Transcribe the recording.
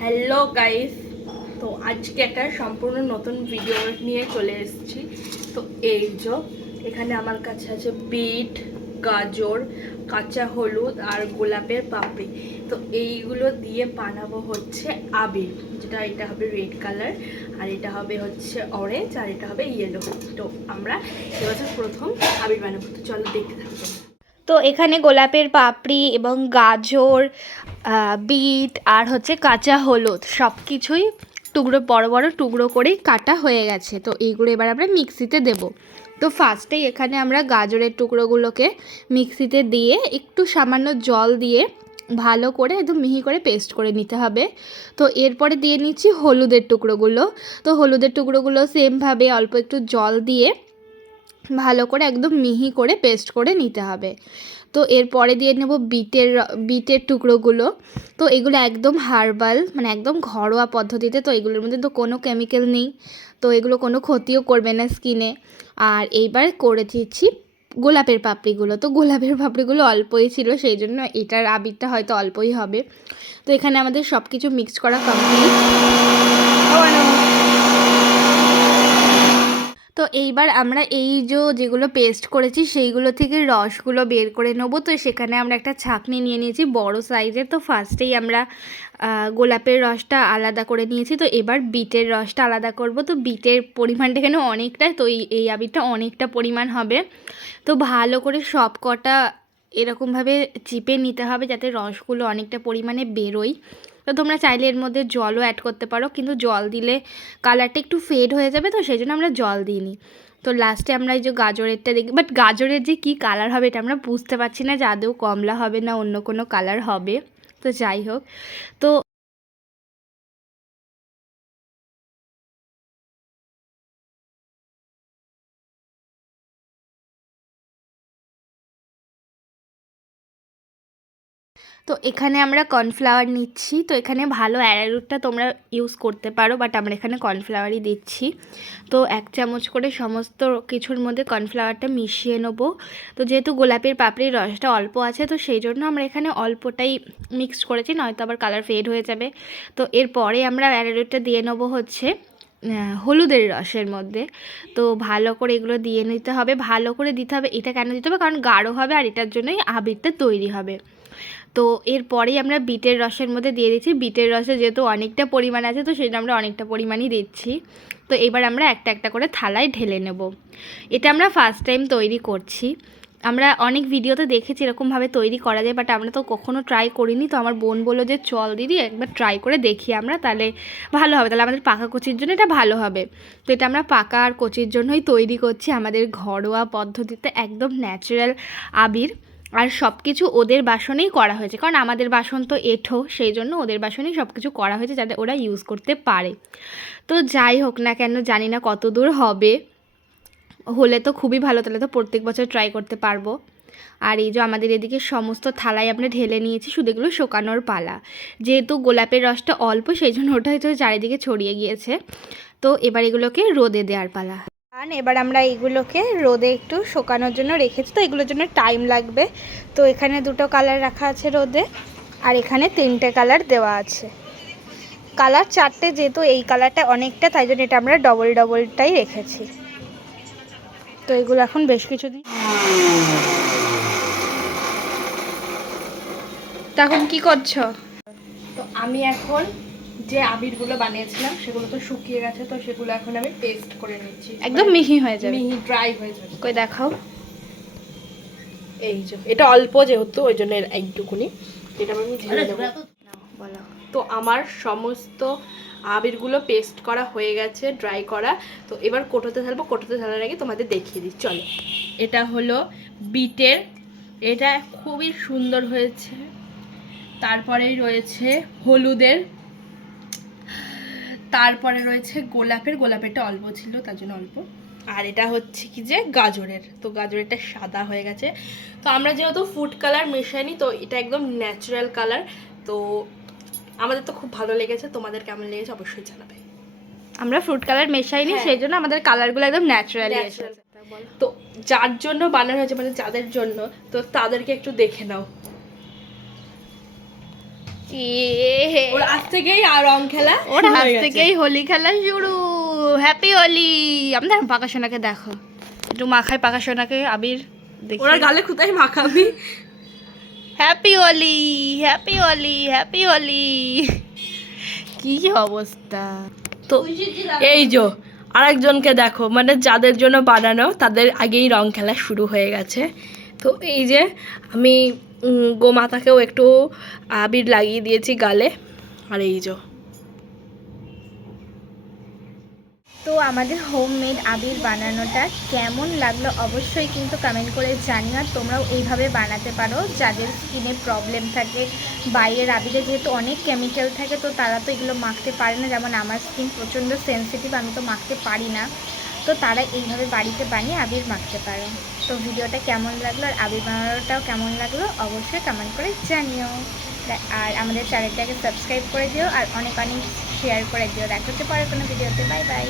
Hello guys, তো আজকে একটা সম্পূর্ণ নতুন ভিডিও নিয়ে চলে এসেছি। তো এই যে এখানে আমার কাছে আছে বিট, গাজর, কাঁচা হলুদ আর গোলাপের পাপড়ি। তো এইগুলো দিয়ে বানাবো হচ্ছে আবির, যেটা এটা হবে রেড কালার, আর এটা হবে হচ্ছে অরেঞ্জ, আর এটা হবে ইয়েলো। তো আমরা এবছর প্রথম আবির বানাবো, তো চলো দেখতে থাকবো। তো এখানে গোলাপের পাপড়ি এবং গাজর, বিট আর হচ্ছে কাঁচা হলুদ সব কিছুই টুকরো বড় বড় টুকরো করেই কাটা হয়ে গেছে। তো এইগুলো এবার আমরা মিক্সিতে দেব। তো ফার্স্টেই এখানে আমরা গাজরের টুকরোগুলোকে মিক্সিতে দিয়ে একটু সামান্য জল দিয়ে ভালো করে একদম মিহি করে পেস্ট করে নিতে হবে। তো এরপরে দিয়ে নিচ্ছি হলুদের টুকরোগুলো। তো হলুদের টুকরোগুলো সেমভাবে অল্প একটু জল দিয়ে ভালো করে একদম মিহি করে পেস্ট করে নিতে হবে। তো এরপরে দিয়ে নেব বিটের টুকরোগুলো। তো এগুলো একদম হার্বাল, মানে একদম ঘরোয়া পদ্ধতিতে। তো এগুলোর মধ্যে তো কোনো কেমিক্যাল নেই, তো এগুলো কোনো ক্ষতিও করবে না স্কিনে। আর এইবার করে দিচ্ছি গোলাপের পাপড়িগুলো। তো গোলাপের পাপড়িগুলো অল্পই ছিল, সেই জন্য এটার আবিরটা হয়তো অল্পই হবে। তো এখানে আমাদের সব কিছু মিক্স করা কমপ্লিট। তো এইবার আমরা যেগুলো পেস্ট করেছি সেইগুলো থেকে রসগুলো বের করে নেবো। তো সেখানে আমরা একটা ছাঁকনি নিয়ে নিয়েছি বড় সাইজের। তো ফার্স্টেই আমরা গোলাপের রসটা আলাদা করে নিয়েছি। তো এবার বিটের রসটা আলাদা করব। তো বিটের পরিমাণটা এখানে অনেকটাই, তো এই আবিরটা অনেকটা পরিমাণ হবে। তো ভালো করে সব কটা এরকমভাবে চিপে নিতে হবে যাতে রসগুলো অনেকটা পরিমাণে বেরোয়। তো তোমরা চাইলে এর মধ্যে জলও অ্যাড করতে পারো, কিন্তু জল দিলে কালারটা একটু ফেড হয়ে যাবে, তো সেই জন্য আমরা জল দিইনি। তো লাস্টে আমরা এই যে গাজরেরটা দেখি, বাট গাজরের যে কী কালার হবে এটা আমরা বুঝতে পারছি না, যে আদৌ কমলা হবে না অন্য কোনো কালার হবে। তো যাই হোক, তো তো এখানে আমরা কর্নফ্লাওয়ার নিচ্ছি। তো এখানে ভালো অ্যারারুটটা তোমরা ইউজ করতে পারো, বাট আমরা এখানে কর্নফ্লাওয়ারই দিচ্ছি। তো 1 চামচ করে সমস্ত কিছুর মধ্যে কর্নফ্লাওয়ারটা মিশিয়ে নেবো। তো যেহেতু গোলাপের পাপড়ির রসটা অল্প আছে, তো সেই জন্য আমরা এখানে অল্পটাই মিক্সড করেছি, নয়তো আবার কালার ফেড হয়ে যাবে। তো এরপরে আমরা অ্যারারুটটা দিয়ে নেবো হচ্ছে হলুদের রসের মধ্যে। তো ভালো করে এগুলো দিয়ে নিতে হবে, ভালো করে দিতে হবে। এটা কেন দিতে হবে, কারণ গাঢ় হবে আর এটার জন্যই আবিরটা তৈরি হবে। তো এরপরেই আমরা বিটের রসের মধ্যে দিয়ে দিচ্ছি। বিটের রসে যেহেতু অনেকটা পরিমাণ আছে, তো সেটা আমরা অনেকটা পরিমাণই দিচ্ছি। তো এবার আমরা একটা একটা করে থালায় ঢেলে নেব। এটা আমরা ফার্স্ট টাইম তৈরি করছি। আমরা অনেক ভিডিওতে দেখেছি এরকমভাবে তৈরি করা যায়, বাট আমরা তো কখনো ট্রাই করিনি। তো আমার বোন বললো যে চল দিদি একবার ট্রাই করে দেখি আমরা, তাহলে ভালো হবে, তাহলে আমাদের পাকা কচির জন্য এটা ভালো হবে। তো এটা আমরা পাকা আর কচির জন্যই তৈরি করছি, আমাদের ঘরোয়া পদ্ধতিতে একদম ন্যাচারাল আবির। আর সব কিছু ওদের বাসনেই করা হয়েছে, কারণ আমাদের বাসন তো এঁঠো, সেই জন্য ওদের বাসনেই সব কিছু করা হয়েছে যাতে ওরা ইউজ করতে পারে। তো যাই হোক না কেন, জানি না কত দূর হবে, হলে তো খুবই ভালো, তাহলে তো প্রত্যেক বছর ট্রাই করতে পারবো। আর এই যে আমাদের এদিকে সমস্ত থালায় আমরা ঢেলে নিয়েছি, শুধু এগুলো শোকানোর পালা। যেহেতু গোলাপের রসটা অল্প, সেই জন্য ওটা হয়তো চারিদিকে ছড়িয়ে গিয়েছে। তো এবার এগুলোকে রোদে দেওয়ার পালা। এবার আমরা এইগুলোকে রোদে একটু শুকানোর জন্য রেখেছি। তো এগুলোর জন্য টাইম লাগবে। তো এখানে 2টো কালার রাখা আছে রোদে, আর এখানে 3টে কালার দেওয়া আছে। কালার 4টে, যেহেতু এই কালারটা অনেকটা, তাই জন্য এটা আমরা ডবলটাই রেখেছি। তো এগুলো এখন বেশ কিছুদিন। তো এখন কি করছো? তো আমি এখন যে আবিরগুলো বানিয়েছিলাম সেগুলো তো শুকিয়ে গেছে, তো সেগুলো এখন আমি পেস্ট করে নিচ্ছি, একদম মিহি হয়ে যাবে, মিহি ড্রাই হয়ে যাবে। কই দেখাও। এই যে এটা অল্প, যেহেতু ওই জন্য এইটুকুনি এটা আমি ঢেলে দেবো। বলো। তো আমার সমস্ত আবিরগুলো পেস্ট করা হয়ে গেছে, ড্রাই করা। তো এবার কোটোতে ঢালবো, কোটোতে ঢালার আগে তোমাদের দেখিয়ে দিই চলো। এটা হলো বিটের, এটা খুবই সুন্দর হয়েছে। তারপরেই রয়েছে হলুদের, তারপরে রয়েছে গোলাপেরটা অল্প ছিল তার জন্য অল্প। আর এটা হচ্ছে কি যে গাজরের, তো গাজরেরটা সাদা হয়ে গেছে। তো আমরা যেহেতু ফুড কালার মেশাইনি, তো এটা একদম ন্যাচারাল কালার। তো আমাদের তো খুব ভালো লেগেছে, তোমাদের কেমন লেগেছে অবশ্যই জানাবে। আমরা ফ্রুট কালার মেশাইনি, সেই জন্য আমাদের কালারগুলো একদম ন্যাচারালি এসেছে। তো যার জন্য বানানো হয়েছে, মানে যাদের জন্য, তো তাদেরকে একটু দেখে নাও। ওর আজ থেকেই আর রং খেলা ওর শুরু হাত হয়ে গেছে। থেকেই হোলি খেলা শুরু। হ্যাপি হোলি। আমাদের পাকা সোনাকে দেখো, একটু মাখায় পাকা সোনাকে আবির দেখি। ওরা গালে কোথায় মাখাবি? Happy Holi, happy Holi, happy Holi. কি অবস্থা! তো এই যে আরেকজনকে দেখো, মানে যাদের জন্য বানানো তাদের আগেই রং খেলা শুরু হয়ে গেছে। তো এই যে আমি গোমাতাকেও একটু আবির লাগিয়ে দিয়েছি গালে। আর এই যে তো আমাদের হোমমেড আবির বানানোটা কেমন লাগলো অবশ্যই কিন্তু কমেন্ট করে জানিও। আর তোমরাও এইভাবে বানাতে পারো, যাদের স্কিনে প্রবলেম থাকে। বাইরের আবিরে যেহেতু অনেক কেমিক্যাল থাকে, তো তারা তো এগুলো মাখতে পারে না। যেমন আমার স্কিন প্রচণ্ড সেনসিটিভ, আমি তো মাখতে পারি না। তো তারা এইভাবে বাড়িতে বানিয়ে আবির মাখতে পারো। তো ভিডিওটা কেমন লাগলো আর আবির বানানোটাও কেমন লাগলো অবশ্যই কমেন্ট করে জানিও। আর আমাদের চ্যানেলটাকে সাবস্ক্রাইব করে দিও আর অনেক অনেক শেয়ার করে দিও। দেখা হচ্ছে পরের কোনো ভিডিওতে। Bye bye.